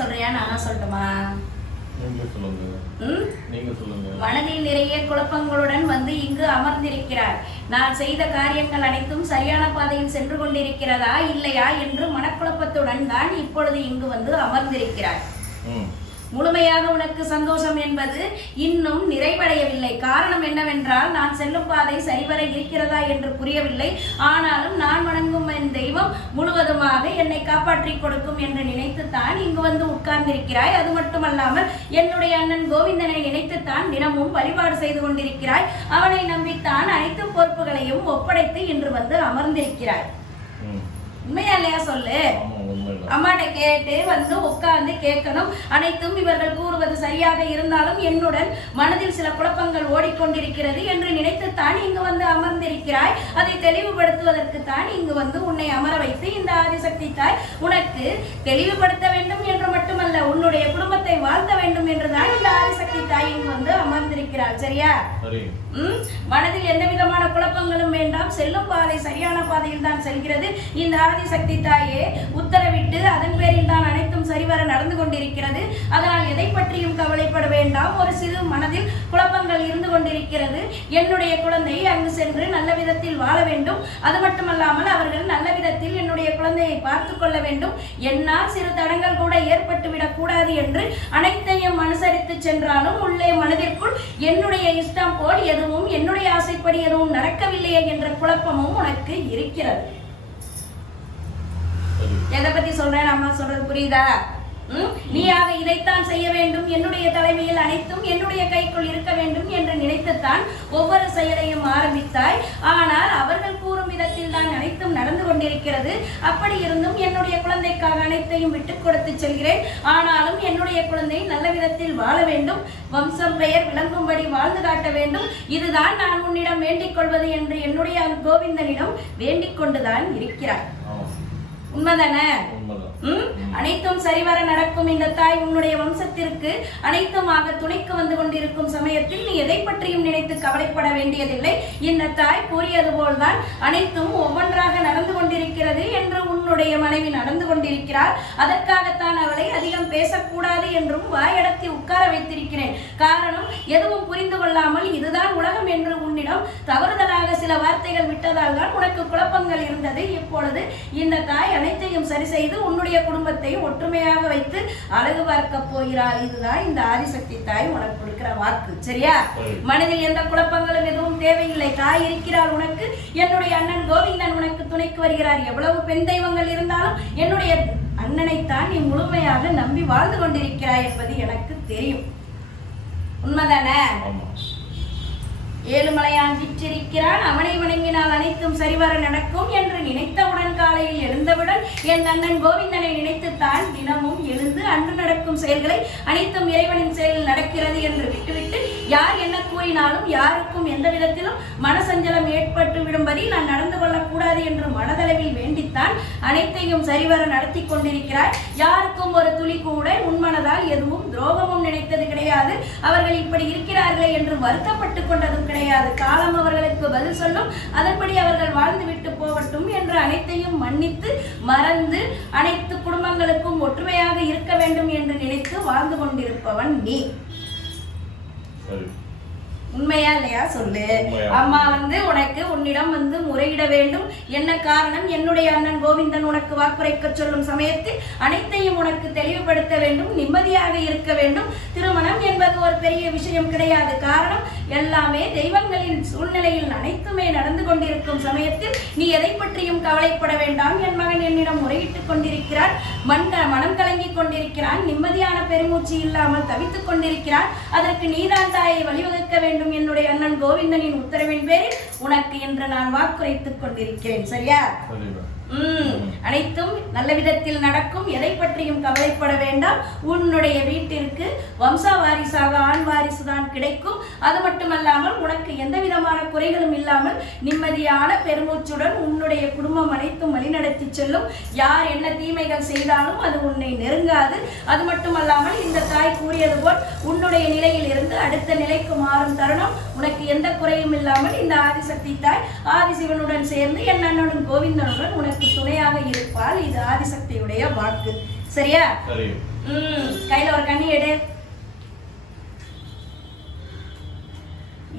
சொல்றியா நானா சொல்லட்டுமா? நீங்க சொல்லுங்க. மனதில் நிறைய குழப்பங்களுடன் வந்து இங்கு அமர்ந்திருக்கிறார். நான் செய்த காரியங்கள் அனைத்தும் சரியான பாதையில் சென்று கொண்டிருக்கிறதா இல்லையா என்று மனக்குழப்பத்துடன் தான் இப்பொழுது இங்கு வந்து அமர்ந்திருக்கிறார். முழுமையாக உனக்கு சந்தோஷம் என்பது இன்னும் நிறைவடையவில்லை. காரணம் என்னவென்றால், நான் செல்லும் பாதை சரிவர இருக்கிறதா என்று புரியவில்லை. ஆனாலும் நான் வணங்கும் என் தெய்வம் முழுவதுமாக என்னை காப்பாற்றி கொடுக்கும் என்று நினைத்துத்தான் இங்கு வந்து உட்கார்ந்திருக்கிறாய். அது மட்டுமல்லாமல் என்னுடைய அண்ணன் கோவிந்தனை நினைத்துத்தான் தினமும் வழிபாடு செய்து கொண்டிருக்கிறாய். அவனை நம்பித்தான் அனைத்து பொறுப்புகளையும் ஒப்படைத்து இன்று வந்து அமர்ந்திருக்கிறாய். உண்மையா இல்லையா சொல்லு? அம்மாட்ட கேட்டு வந்து உட்கார்ந்து கேட்கணும். அனைத்தும் இவர்கள் கூறுவது சரியாக இருந்தாலும் என்னுடன் மனதில் சில குழப்பங்கள் ஓடிக்கொண்டிருக்கிறது என்று நினைத்துத்தான் இங்கு வந்து அமர்ந்திருக்கிறாய். அதை தெளிவுபடுத்துவதற்கு தான் இங்கு வந்து உன்னை அமர வைத்து இந்த ஆதிசக்தி தாய் உனக்கு தெளிவுபடுத்த வேண்டும் என்று மட்டுமல்ல, உன்னுடைய குடும்பத்தை வாழ்த்த வேண்டும் என்றுதான் இந்த ஆதிசக்தி தாய் இங்கு வந்து அமர்ந்திருக்கிறாள். சரியா? மனதில் எந்த விதமான குழப்பங்களும் வேண்டாம். செல்லும் பாதை சரியான பாதையில் தான் செல்கிறது. இந்த ஆதிசக்தி தாயே உத்தரவிட்டு அதன் பேரில் தான் அனைத்தும் சரிவர நடந்து கொண்டிருக்கிறது. அதனால் எதை பற்றியும் கவலைப்பட வேண்டாம். ஒரு சிறு மனதில் குழப்பங்கள் இருந்து கொண்டிருக்கிறது. என்னுடைய குழந்தை அங்கு சென்று நல்ல விதத்தில் வாழ வேண்டும். அது மட்டுமல்லாமல் அவர்கள் நல்ல விதத்தில் என்னுடைய குழந்தையை பார்த்து கொள்ள வேண்டும். என்னால் சிறு தடங்கள் கூட ஏற்பட்டு விடக்கூடாது என்று அனைத்தையும் அனுசரித்து சென்றாலும் உள்ளே மனதிற்குள் என்னுடைய இஷ்டம் போல் எதுவும் என்னுடைய ஆசைப்படி எதுவும் நடக்கவில்லையே என்ற குழப்பமும் உனக்கு இருக்கிறது. எதை பத்தி சொல்றேன்? அம்மா சொல்றது புரியுதா? நீயாக இதைத்தான் செய்ய வேண்டும், என்னுடைய தலைமையில் அனைத்தும் என்னுடைய கைக்குள் இருக்க வேண்டும் என்று நினைத்துத்தான் ஒவ்வொரு செயலையும் ஆரம்பித்தாய். ஆனால் அவர்கள் கூறும் விதத்தில் தான் அனைத்தும் நடந்து கொண்டிருக்கிறது. அப்படி இருந்தும் என்னுடைய குழந்தைக்காக அனைத்தையும் விட்டுக் கொடுத்து செல்கிறேன். ஆனாலும் என்னுடைய குழந்தை நல்ல விதத்தில் வாழ வேண்டும், வம்சம் பெயர் விளங்கும்படி வாழ்ந்து காட்ட வேண்டும். இதுதான் நான் உன்னிடம் வேண்டிக் கொள்வது என்று என்னுடைய கோவிந்தனிடம் வேண்டிக் கொண்டுதான் இருக்கிறார். உண்மைதானே? அனைத்தும் சரிவர நடக்கும். இந்த தாய் உன்னுடைய வம்சத்திற்கு அனைத்துமாக துணைக்கு வந்து கொண்டிருக்கும் சமயத்தில் நீ எதை பற்றியும் நினைத்து கவலைப்பட வேண்டியதில்லை. இந்த தாய் கூறியது போல்தான் அனைத்தும் ஒவ்வொன்றாக நடந்து கொண்டிருக்கிறது என்று உன்னுடைய மனைவி நடந்து கொண்டிருக்கிறார். அதற்காகத்தான் அவளை அதிகம் பேசக்கூடாது என்றும் வாயடத்தி உட்கார வைத்திருக்கிறேன். காரணம், எதுவும் புரிந்து கொள்ளாமல் இதுதான் உலகம் என்று உன்னிடம் தவறுதலாக சில வார்த்தைகள் விட்டதால் தான் உனக்கு குழப்பங்கள் இருந்தது. இப்பொழுது இந்த தாய் அனைத்தையும் சரி செய்து உன்னுடைய குடும்பத்தை ஒற்றுமையாக வைத்து அழகு பார்க்க போகிறார். இதுதான் இந்த ஆதிசக்தி தாய் உனக்கு கொடுக்கிற வாக்கு. சரியா? மனதில் எந்த குழப்பங்களும் எதுவும் தேவையில்லை. தாய் இருக்கிறார் உனக்கு. என்னுடைய அண்ணன் கோவிந்தன் உனக்கு துணைக்கு வருகிறார். எவ்வளவு பெண் தெய்வங்கள் இருந்தாலும் என்னுடைய அண்ணனைத்தான் நீ முழுமையாக நம்பி வாழ்ந்து கொண்டிருக்கிறாய் என்பது எனக்கு தெரியும். உண்மைதானே? ஏழுமலையான் விற்றிருக்கிறான், அவனை வணங்கினால் அனைத்தும் சரிவர நடக்கும் என்று நினைத்தவுடன் காலையில் எழுந்தவுடன் என் அண்ணன் கோவிந்தனை நினைத்துத்தான் தினமும் எழுந்து அன்று நடக்கும் செயல்களை அனைத்தும் இறைவனின் செயலில் நடக்கிறது என்று விட்டுவிட்டு யார் என்ன கூறினாலும் யாருக்கும் எந்த விதத்திலும் மனசஞ்சலம் ஏற்பட்டு விடும்படி நான் நடந்து கொள்ளக்கூடாது என்று மனதளவில் வேண்டித்தான் அனைத்தையும் சரிவர நடத்தி கொண்டிருக்கிறார். யாருக்கும் ஒரு துளி கூட உன்மனதால் எதுவும் துரோகமும் நினைத்தது கிடையாது. அவர்கள் இப்படி இருக்கிறார்களே என்று வருத்தப்பட்டு கொண்டதும் கிடையாது. காலம் அவர்களுக்கு பதில் சொல்லும். அதன்படி அவர்கள் வாழ்ந்து விட்டு போகட்டும் என்று அனைத்தையும் மன்னித்து மறந்து அனைத்து குடும்பங்களுக்கும் ஒற்றுமையாக இருக்க வேண்டும் என்று நினைத்து வாழ்ந்து கொண்டிருப்பவன் நீ. உண்மையா இல்லையா சொல்லு? அம்மா வந்து உனக்கு உன்னிடம் வந்து முறையிட வேண்டும். என்ன காரணம்? என்னுடைய அண்ணன் கோவிந்தன் உனக்கு வாக்குரைக்க சொல்லும் சமயத்தில் அனைத்தையும் உனக்கு தெளிவுபடுத்த வேண்டும். நிம்மதியாக இருக்க வேண்டும். திருமணம் என்பது ஒரு பெரிய விஷயம் கிடையாது. காரணம், எல்லாமே தெய்வங்களின் சூழ்நிலையில் அனைத்துமே நடந்து கொண்டிருக்கும் சமயத்தில் நீ எதை பற்றியும் கவலைப்பட வேண்டாம். என் மகன் என்னிடம் முறையிட்டுக் கொண்டிருக்கிறான். மனம் கலங்கி கொண்டிருக்கிறான். நிம்மதியான பெருமூச்சு இல்லாமல் தவித்துக் கொண்டிருக்கிறான். அதற்கு நீதான் தாயை வழிவகுக்க வேண்டும். என்னுடைய அண்ணன் கோவிந்தனின் உத்தரவின் பேரில் உனக்கு இன்று நான் வாக்குரைத்துக் கொண்டிருக்கிறேன். சரியா? அனைத்தும் நல்ல விதத்தில் நடக்கும். எதை பற்றியும் கவலைப்பட வேண்டாம். உன்னுடைய வீட்டிற்கு வம்ச வாரிசாக ஆண் வாரிசு தான் கிடைக்கும். அது மட்டுமல்லாமல் உனக்கு எந்த விதமான குறைகளும் இல்லாமல் நிம்மதியான பெருமூச்சுடன் உன்னுடைய குடும்பம் அனைத்தும் வழிநடத்தி செல்லும். யார் என்ன தீமைகள் செய்தாலும் அது உன்னை நெருங்காது. அது மட்டுமல்லாமல் இந்த தாய் கூறியது போல் உன்னுடைய நிலையில் இருந்து அடுத்த நிலைக்கு மாறும் தருணம் உனக்கு எந்த குறையும் இல்லாமல் இந்த ஆதிசக்தி தாய் ஆதிசிவனுடன் சேர்ந்து என் அண்ணனுடன் கோவிந்தனுடன் உனக்கு துணையாக இருப்பாள். இது ஆதிசக்தியுடைய வாக்கு. சரியா? சரி. கையில ஒரு கண்ணி எடு.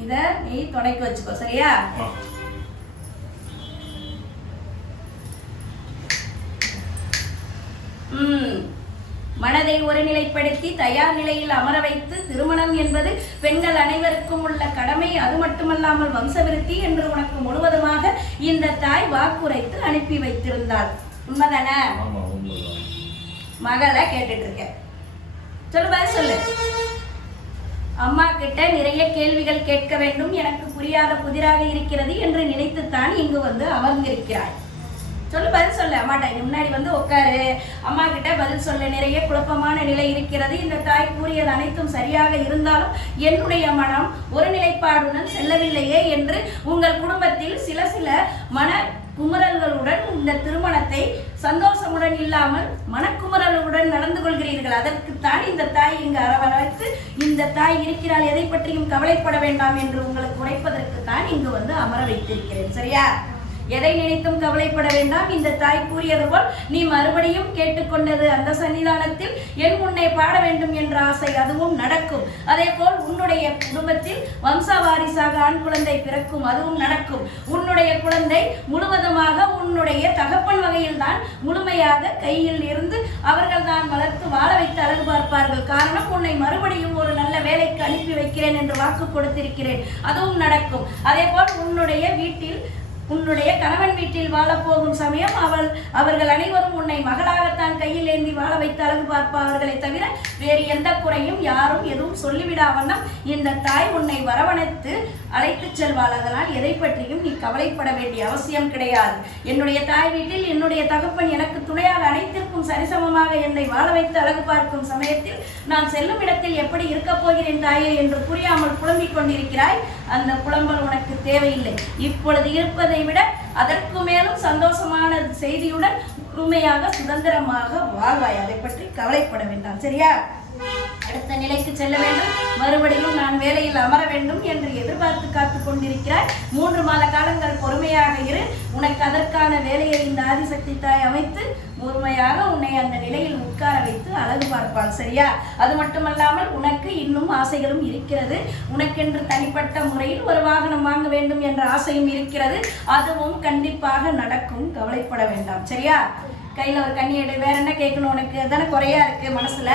இத நீ துணைக்கு வச்சுக்கோ. சரியா? மனதை ஒருநிலைப்படுத்தி தயார் நிலையில் அமர வைத்து திருமணம் என்பது பெண்கள் அனைவருக்கும் உள்ள கடமை, அது மட்டுமல்லாமல் வம்சவிருத்தி என்று உனக்கு முழுவதுமாக இந்த தாய் வாக்குரைத்து அனுப்பி வைத்திருந்தாள். உண்மைதானே? மகளை கேட்டுட்டு இருக்க. சொல்லு, பதில் சொல்லு. அம்மா கிட்ட நிறைய கேள்விகள் கேட்க வேண்டும், எனக்கு புரியாத புதிராக இருக்கிறது என்று நினைத்துத்தான் இங்கு வந்து அமர்ந்திருக்கிறாய். சொல்லு, பதில் சொல்லு. அம்மாட்ட முன்னாடி வந்து உட்காரு, அம்மா கிட்ட பதில் சொல்ல. நிறைய குழப்பமான நிலை இருக்கிறது. இந்த தாய் கூறியது அனைத்தும் சரியாக இருந்தாலும் என்னுடைய மனம் ஒரு நிலைப்பாடுடன் செல்லவில்லையே என்று உங்கள் குடும்பத்தில் சில மன குமுறல்களுடன் இந்த திருமணத்தை சந்தோஷமுடன் இல்லாமல் மனக்குமுறலுடன் நடந்து கொள்கிறீர்கள். அதற்குத்தான் இந்த தாய் இங்கு அரவணைத்து இந்த தாய் இருக்கிறாள், எதை பற்றியும் கவலைப்பட வேண்டாம் என்று உங்களுக்கு உரைப்பதற்கு தான் இங்கு வந்து அமர வைத்திருக்கிறேன். சரியா? எதை நினைத்தும் கவலைப்பட வேண்டாம். இந்த தாய் கூறியது போல் நீ மறுபடியும் கேட்டுக்கொண்டது அந்த சன்னிதானத்தில் என் முன்னே பாட வேண்டும் என்ற ஆசை, அதுவும் நடக்கும். அதே போல் உன்னுடைய குடும்பத்தில் வம்சாவாரிசாக ஆண் குழந்தை பிறக்கும், அதுவும் நடக்கும். உன்னுடைய குழந்தை முழுவதுமாக உன்னுடைய தகப்பன் வகையில் தான் முழுமையாக கையில் இருந்து அவர்கள் தான் வளர்த்து வாழ வைத்து அழகு பார்ப்பார்கள். காரணம், உன்னை மறுபடியும் ஒரு நல்ல வேலைக்கு அனுப்பி வைக்கிறேன் என்று வாக்கு கொடுத்திருக்கிறேன், அதுவும் நடக்கும். அதே போல் உன்னுடைய வீட்டில் உன்னுடைய கணவன் வீட்டில் வாழப்போகும் சமயம் அவர்கள் அனைவரும் உன்னை மகளாகத்தான் கையில் ஏந்தி வாழ வைத்து அழகு பார்ப்பார்களே தவிர வேறு எந்த குறையும் யாரும் எதுவும் சொல்லிவிடா வண்ணம் இந்த தாய் உன்னை வரவணைத்து அழைத்து செல்வாள். அதனால் எதை பற்றியும் நீ கவலைப்பட வேண்டிய அவசியம் கிடையாது. என்னுடைய தாய் வீட்டில் என்னுடைய தகப்பன் எனக்கு துணையாக அனைத்திற்கும் சரிசமமாக என்னை வாழ வைத்து அழகு பார்க்கும் சமயத்தில் நான் செல்லும் இடத்தில் எப்படி இருக்கப் போகிறேன் தாயே என்று புரியாமல் புலம்பிக் கொண்டிருக்கிறாய். அந்த புலம்பல் உனக்கு தேவையில்லை. இப்பொழுது இருப்பதை விட அதற்கு மேலும் சந்தோஷமான செய்தியுடன் முழுமையாக சுதந்திரமாக வாழ்வாய். அதை பற்றி கவலைப்பட வேண்டாம். சரியா? அடுத்த நிலைக்கு செல்ல வேண்டும், மறுபடியும் நான் வேலையில் அமர வேண்டும் என்று எதிர்பார்த்து காத்து கொண்டிருக்கிறாய். 3 மாத காலங்கள் பொறுமையாக இரு. உனக்கு அதற்கான வேலையை இந்த ஆதிசக்தி தாய் அமைத்து முழுமையாக உன்னை அந்த நிலையில் உட்கார வைத்து அழகு பார்ப்பாள். சரியா? அது மட்டுமல்லாமல் உனக்கு இன்னும் ஆசைகளும் இருக்கிறது. உனக்கென்று தனிப்பட்ட முறையில் ஒரு வாகனம் வாங்க வேண்டும் என்ற ஆசையும் இருக்கிறது. அதுவும் கண்டிப்பாக நடக்கும். கவலைப்பட வேண்டாம். சரியா? கையில ஒரு கண்ணி எடு. வேற என்ன கேட்கணும் உனக்கு? அதான குறையா இருக்கு மனசுல?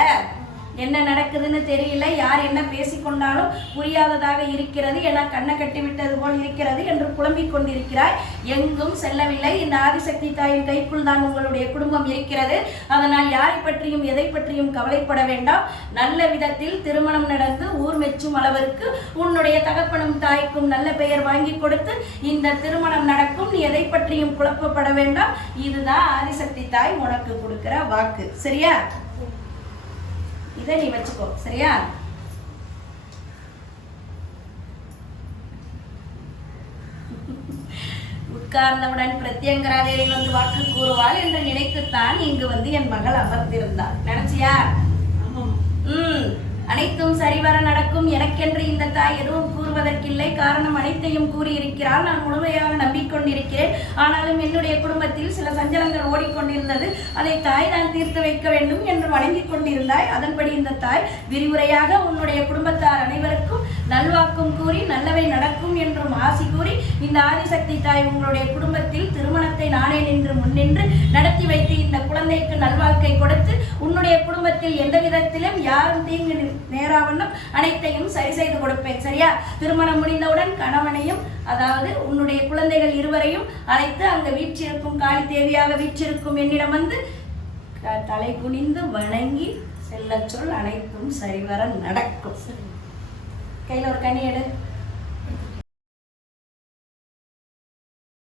என்ன நடக்குதுன்னு தெரியல, யார் என்ன பேசிக்கொண்டாலும் புரியாததாக இருக்கிறது, என கண்ணை கட்டி விட்டது போல் இருக்கிறது என்று புலம்பிக் கொண்டிருக்கிறாய். எங்கும் செல்லவில்லை. இந்த ஆதிசக்தி தாயின் கைக்குள் தான் உங்களுடைய குடும்பம் இருக்கிறது. அதனால் யாரை பற்றியும் எதை பற்றியும் கவலைப்பட வேண்டாம். நல்ல விதத்தில் திருமணம் நடந்து ஊர் மெச்சும் அளவிற்கு உன்னுடைய தகப்பனும் தாய்க்கும் நல்ல பெயர் வாங்கி கொடுத்து இந்த திருமணம் நடக்கும். நீ எதை பற்றியும் குழப்பப்பட வேண்டாம். இதுதான் ஆதிசக்தி தாய் உனக்கு கொடுக்கிற வாக்கு. சரியா? இதை நீ வச்சுக்கோ. சரியா? உட்கார்ந்தவுடன் பிரத்யங்கரா தேவி வந்து வாக்கு கூறுவாள் என்று நினைத்துத்தான் இங்கு வந்து என் மகள் அமர்ந்திருந்தாள். நினைச்சியா? அனைத்தும் சரிவர நடக்கும். எனக்கென்று இந்த தாய் எதுவும் கூறுவதற்கில்லை. காரணம், அனைத்தையும் கூறியிருக்கிறாள். நான் முழுமையாக நம்பிக்கொண்டிருக்கிறேன். ஆனாலும் என்னுடைய குடும்பத்தில் சில சஞ்சலங்கள் ஓடிக்கொண்டிருந்தது. அதை தாய் தான் தீர்த்து வைக்க வேண்டும் என்று வணங்கிக் கொண்டிருந்தாய். அதன்படி இந்த தாய் விரிவுரையாக உன்னுடைய குடும்பத்தார் அனைவருக்கும் நல்வாக்கும் கூறி நல்லவை நடக்கும் என்றும் ஆசி கூறி இந்த ஆதிசக்தி தாய் உங்களுடைய குடும்பத்தில் திருமணத்தை நானே நின்று முன்னின்று நடத்தி வைத்து இந்த குழந்தைக்கு நல்வாழ்க்கை கொடுத்து உன்னுடைய குடும்பத்தில் எந்த விதத்திலும் யாரும் தீங்கு நேராவண்ணம் அனைத்தையும் சரி செய்து கொடுப்பேன். சரியா? திருமணம் முடிந்தவுடன் கணவனையும், அதாவது உன்னுடைய குழந்தைகள் இருவரையும் அழைத்து அங்க வீற்றிருக்கும் காளி தேவியாக வீற்றிருக்கும் என்னிடம் வந்து தலை குனிந்து வணங்கி செல்ல சொல். அனைத்தும் சரிவர நடக்கும். கையில ஒரு கனி எடு.